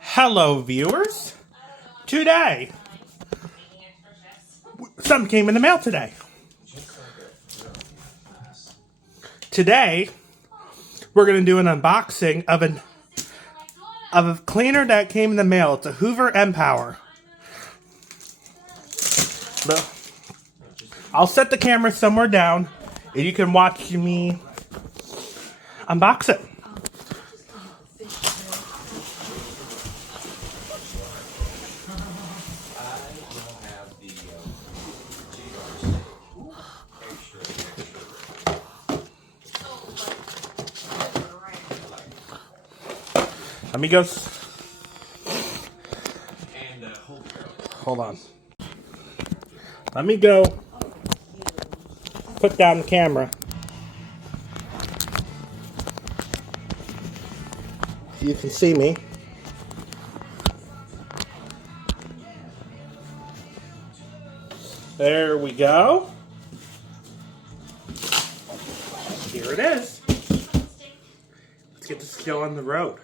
Hello, viewers. Today, something came in the mail today. Today, we're going to do an unboxing of a cleaner that came in the mail. It's a Hoover Empower. I'll set the camera somewhere down, and you can watch me unbox it. Let me go. Hold on. Let me go put down the camera. So you can see me. There we go. Here it is. Let's get this show on the road.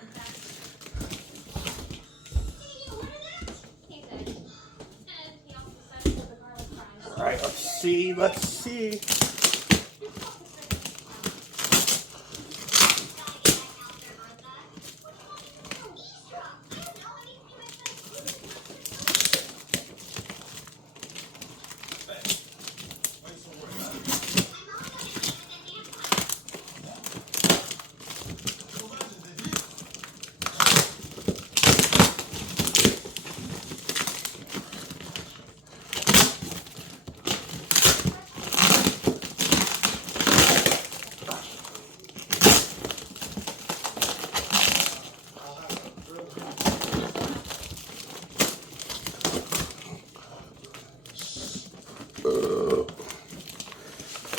Alright, let's see.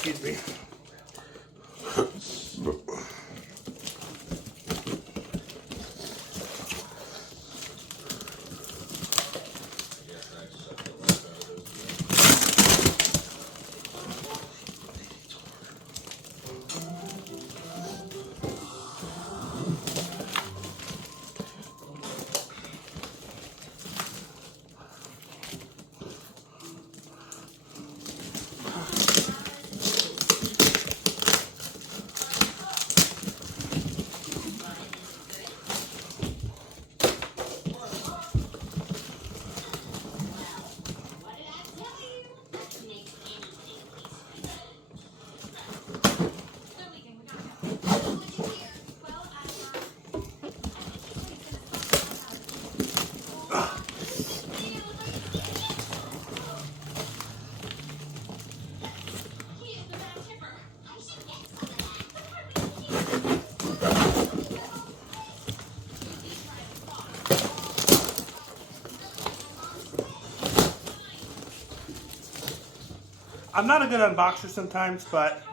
Excuse me. I'm not a good unboxer sometimes, but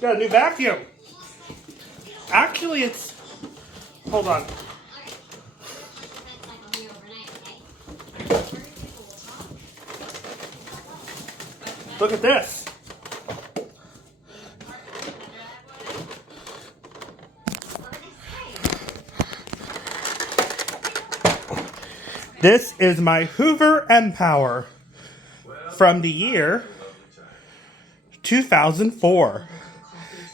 got a new vacuum. Actually, hold on. Look at this. This is my Hoover Empower from the year 2004.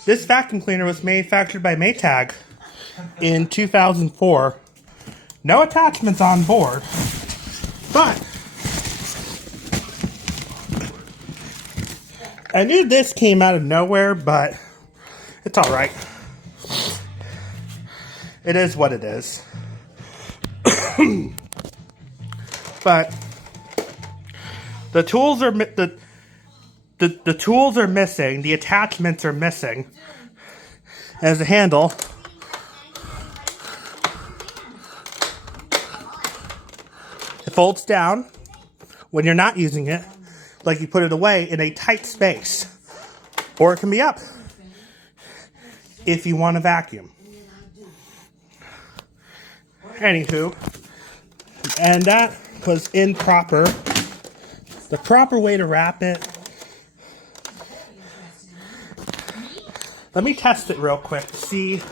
This vacuum cleaner was manufactured by Maytag in 2004. No attachments on board, but I knew this came out of nowhere, but it's all right. It is what it is. But the tools are the tools are missing. The attachments are missing. As a handle, it folds down when you're not using it, like you put it away in a tight space, or it can be up if you want to vacuum. Anywho, And that was improper. The proper way to wrap it. Let me test it real quick to see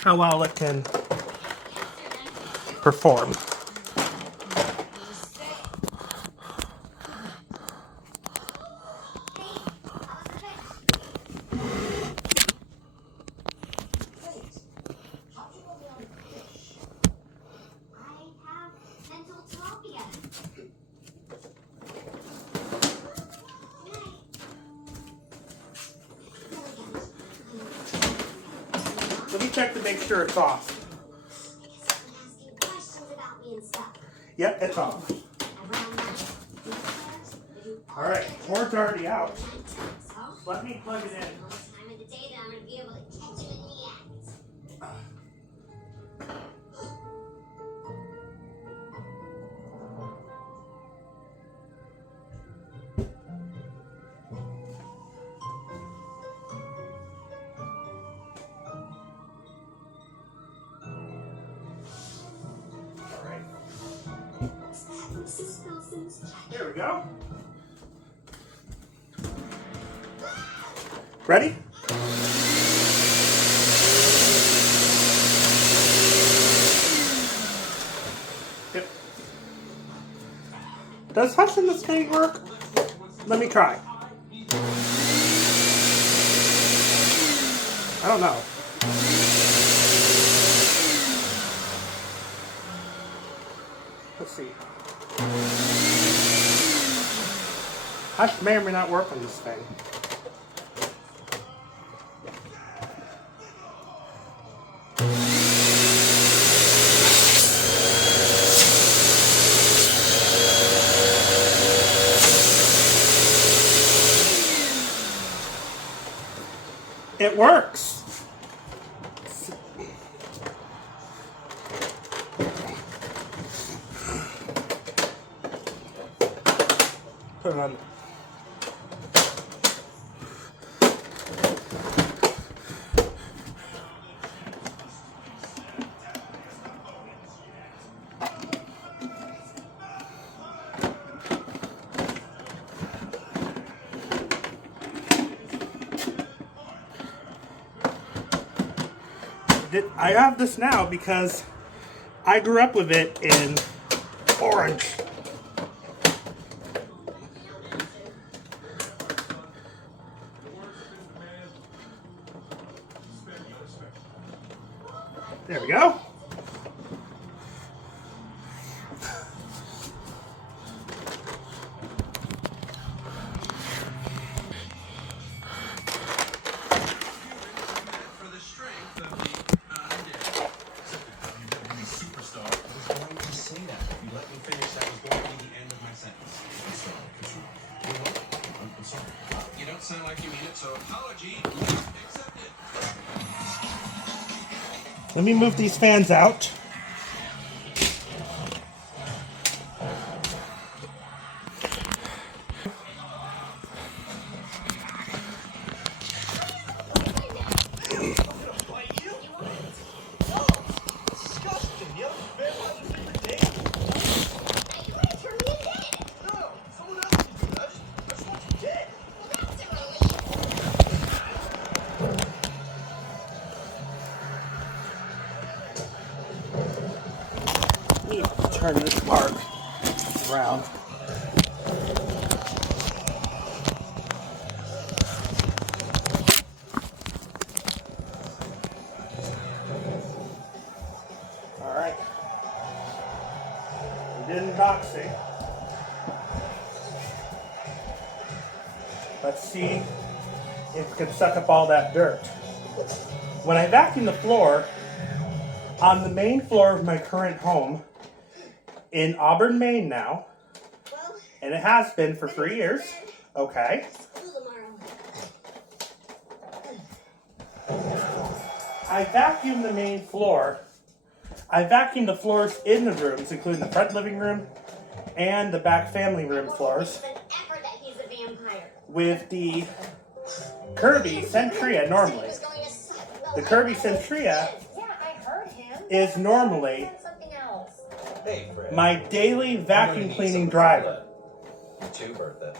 how well it can perform. Let me check to make sure it's off. Yep, it's off. Alright, board's already out. Let me plug it in. There we go. Ready? Yep. Does touching this thing work? Let me try. I don't know. Let's see. Hush may or may not work on this thing. It works. Put it on. I have this now because I grew up with it in orange. There we go. Sound like you mean it, so apology accepted. Let me move these fans out. Turn this part around. All right. We did unboxing. Let's see if it can suck up all that dirt. When I vacuum the floor, on the main floor of my current home, in Auburn, Maine now, and it has been for 3 years. Okay. I vacuumed the main floor. I vacuumed the floors in the rooms, including the front living room and the back family room floors, with the Kirby Centria normally. The Kirby Centria is normally Hey, Fred. my daily vacuum cleaning driver. Too, Bertha.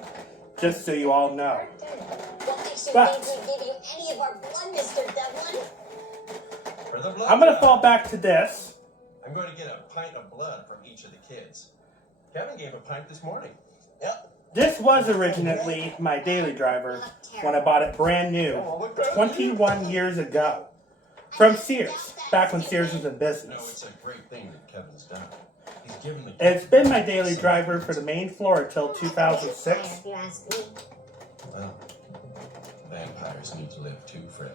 Just so you all know. What makes you But- think we give you any of our blood, Mr. Devlin? For the blood I'm going to test, fall back to this. I'm going to get a pint of blood from each of the kids. Kevin gave a pint this morning. Yep. This was originally my daily driver when I bought it brand new 21 years ago from Sears, back when Sears was in No, business. it's a great thing that Kevin's done. He's given the It's been my daily driver for the main floor until 2006. If you ask me. Well, vampires need to live too, Fred.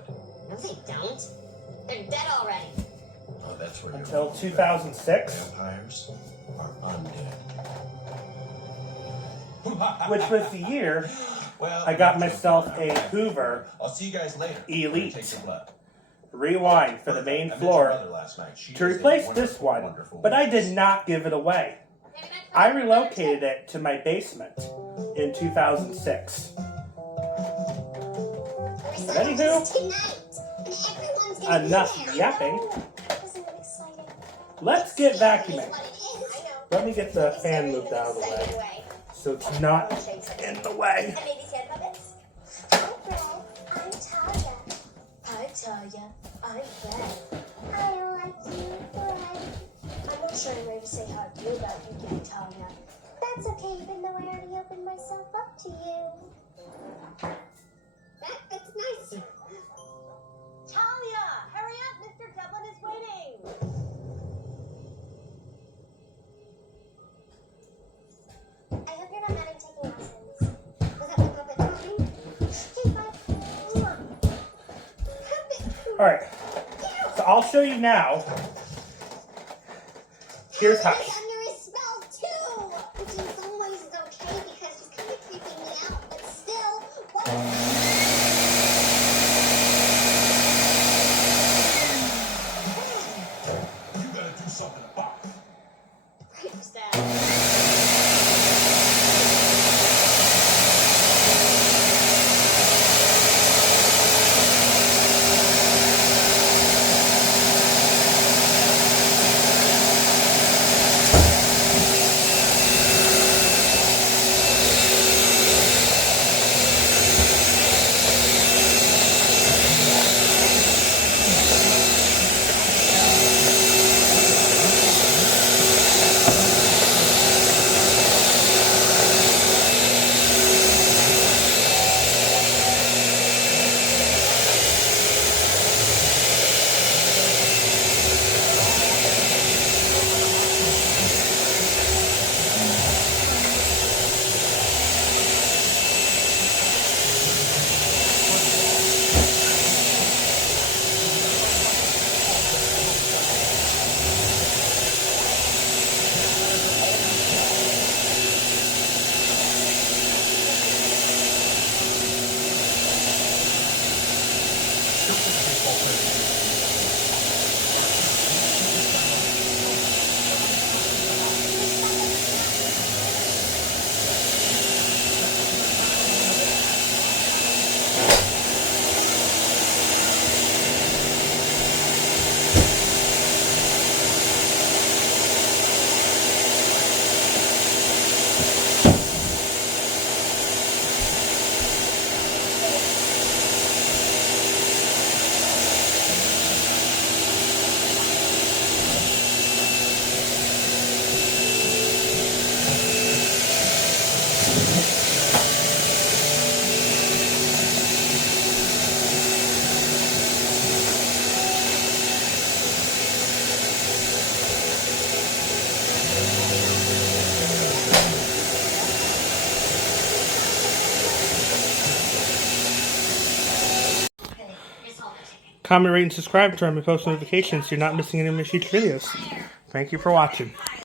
No, they don't. They're dead already. Oh, that's where Until you're wrong, Fred. 2006, Vampires are undead. which was the year Well, I got myself a Hoover I'll see you guys later. Elite. Take the blood. Rewind for the main I met your floor mother last night. She to is a replace wonderful, this one, wonderful but I waitress. did not give it away. I relocated it to my basement in 2006. Anywho, enough yapping. Let's get vacuuming. Let me get the fan moved out of the way so it's not in the way. And maybe sand puppets? I'm Talia. Hi, Talia. I'm Fred. I like you, Fred. I'm not sure I'm ready to say how I feel about you yet, Talia. That's okay, even though I already opened myself up to you. That's nice. Talia, hurry up. Mr. Devlin is waiting. I hope you're not mad I'm taking lessons. Was that the puppet talking? Okay, bye. Puppet. Alright, so I'll show you now. Here's how. He's under his spell too, which in some ways is okay because he's kind of creeping me out, but still, what? You gotta do something about it. Who's that? Comment, rate, and subscribe to our post notifications so you're not missing any of my future videos. Thank you for watching.